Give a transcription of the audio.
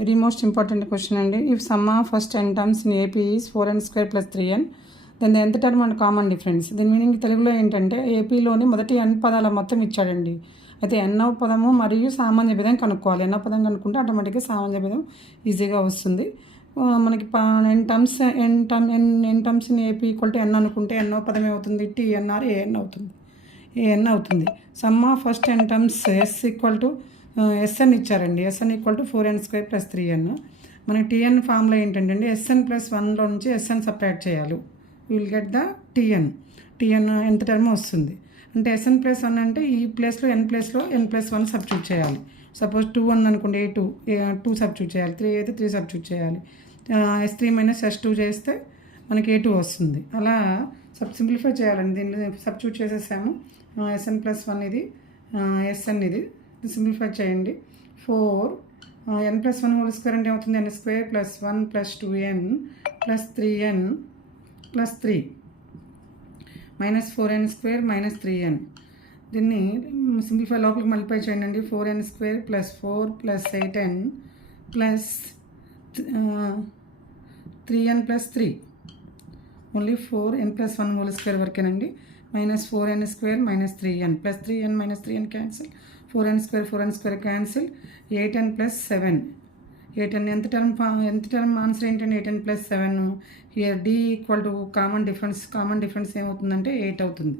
Very most important question అండి. If sum of first n terms in AP four n square plus three n then ఎంత term and common difference దీని meaning తెలుగులో ఏంటంటే ఏపీలోని మొదటి ఎన్ పదాల మొత్తం ఇచ్చాడండి. అయితే ఎన్నో పదము మరియు సామాన్య భేదం కనుక్కోవాలి. ఎన్నో పదం కనుక్కుంటే ఆటోమేటిక్గా సామాన్య భేదం ఈజీగా వస్తుంది. మనకి n terms n term n n terms in AP equal to n అనుకుంటే ఎన్నో పదం ఏమవుతుంది? టీఎన్ఆర్ ఏఎన్ అవుతుంది. ఏఎన్ అవుతుంది. Sum of first n terms s equal to s n ఇచ్చారండి. S n equal to four n square plus three n మనకి TN ఫామ్లో ఏంటంటే అండి ఎస్ఎన్ ప్లస్ వన్లో నుంచి ఎస్ఎన్ సపరేట్ చేయాలి. Will get the t n t n ఎంత term వస్తుంది? అంటే ఎస్ఎన్ ప్లస్ వన్ అంటే ఈ ప్లేస్లో ఎన్ ప్లేస్లో ఎన్ ప్లస్ వన్ సబ్స్టిట్యూట్ చేయాలి. సపోజ్ టూ వన్ అనుకోండి ఏ టూ టూ సబ్స్టిట్యూట్ చేయాలి. త్రీ అయితే త్రీ సబ్స్టిట్యూట్ చేయాలి. S three minus s two చేస్తే మనకి ఏ టూ వస్తుంది. అలా సబ్ సింప్లిఫై చేయాలండి. దీన్ని సబ్స్టిట్యూట్ చేసేసాము. ఎస్ఎన్ ప్లస్ వన్ ఇది ఎస్ఎన్ ఇది. సింప్లిఫై చేయండి. Four n plus one whole square అంటే ఏమవుతుంది? N square plus one plus two n plus three n plus three. Minus four n square minus three n దీన్ని simplify లోపలికి multiply చేయండి. అండి four n square plus four plus eight n plus three n plus three. Only four n plus one whole square వరకేనండి. Minus four n square minus three n plus three n minus three n cancel four n square four n square cancel eight n plus seven eight n ఎంత term ఎంత term answer ఏంటంటే eight n plus seven here d equal to common difference common difference ఏమవుతుందంటే eight అవుతుంది.